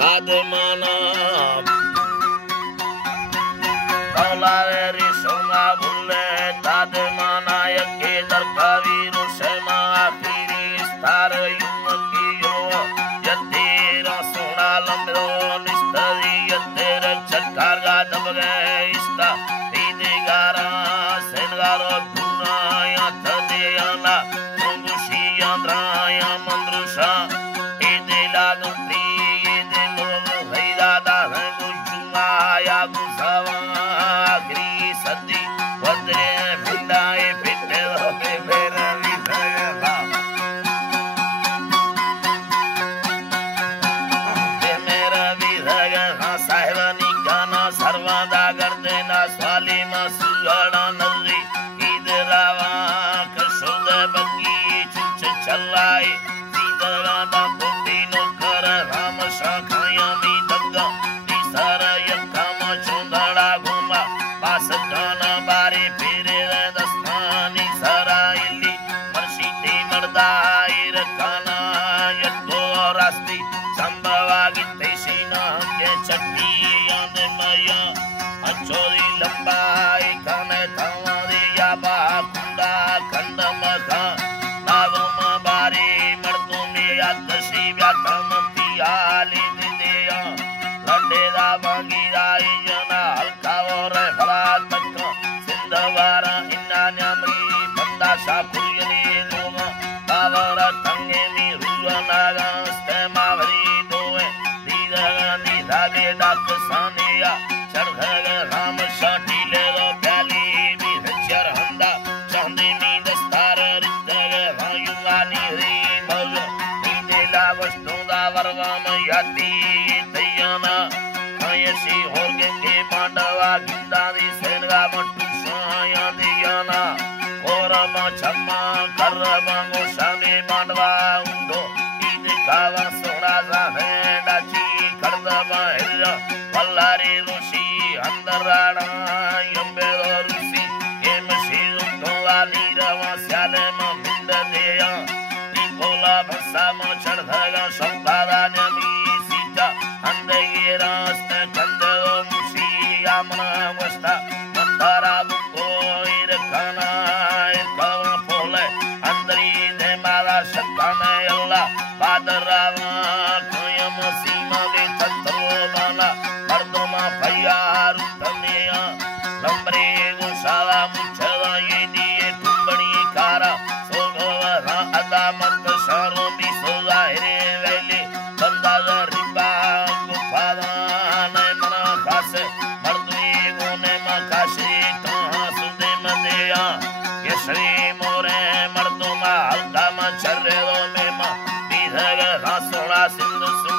Kadmana Kalaveri Soma Bulle Tadmana Yake Darkaviru Sema Akhiri Star Yumakiyo Yatera Sona Lamro Nistari Yatera Chakarga Dabge Ista Vidigara Sengaro Dunaya Tadeyana Mungushi Yandraya Mandrusha Edela Gupri Edelo Vaidada Gujumaya Gusava Gri Sadi Vadre Vindaye Pitelo Vera Vitayava Temera Vitayava Sahivani Gana Sarvada Gardena Swalima Sugana Nazi Idrava Kashuda Bagi Chalai Sidarana Pundino Kara Rama Shakhayami Dagga Nisara Yakama Chundara Guma Pasakana Bari Pire Dasmani Saraili Marshiti Mardai Rakana Yatgo Rasti Sambhavagi Teshina Ke Chakti Yandemaya Achori Lambai Kame Thamadi Yaba Kunda Kandamaka Nagama Bari Mardumi Akashi Vyakamati Ali Videya Landeda Bangira Ijana Alkavore Halataka Sindhavara Inanyamri Banda Shapuriyani Luga Tavara Tangemi Rujanaga Stemavari Doe Didaga Nidage Dakasaniya Chardhaga Rama Shati Leva Pali Vihachar Handa Chandini Dastara Rittaga Vayungani Rimaga Nidela Vastunda Varvama Yati Tayana Ayasi Hor